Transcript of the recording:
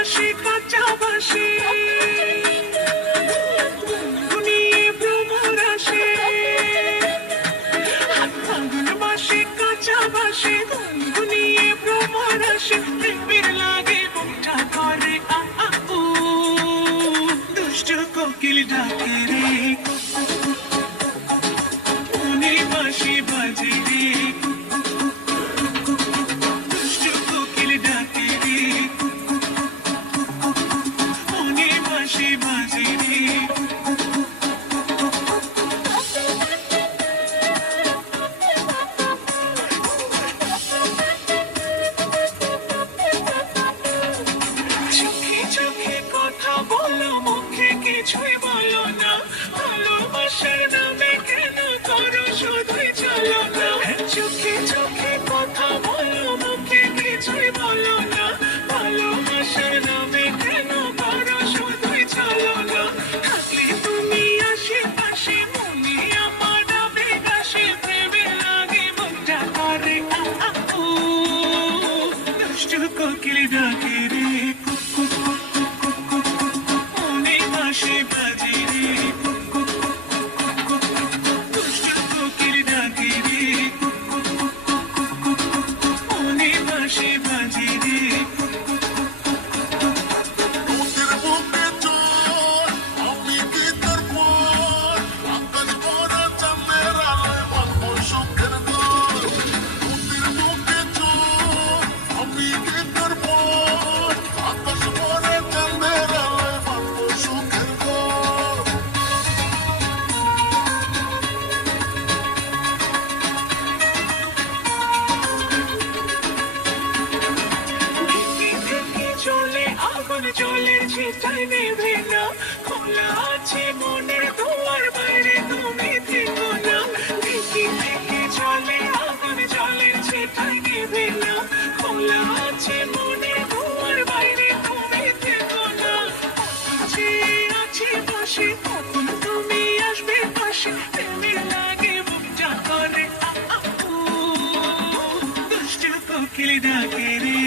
বাসি কাঁচা বাসি দুনিয়ে ভ্রমর আসে। হাত পাগুল বাসি কাঁচা বাসি দুনিয়ে ভ্রমর দুষ্ট কোকিল ডাকে রে। কোনি বাসি বাজে রে। চোখে চোখে কথা বলো, মুখে কিছুই বলো না। ভালোবাসার নামে কেন করো শুধুই চলো না? থাকলে তুমি আশেপাশে, মনে আমার আবেগ আসে প্রেমে লাগে মনটা করে। দুষ্টু কোকিল ডাকে রে কুক আগুন জলের ছিটায় নেবে খোলা আছে মনের দুয়ার বাইরে তুমি থেকো না। থেকে আগুন জলের খোলা আছে মনের দুয়ার বাইরে তুমি থেকো না। আছে পাশে, কখন তুমি আসবে পাশে? প্রেমের লাগে বুকটা করে। দুষ্টু কোকিল ডাকে রে।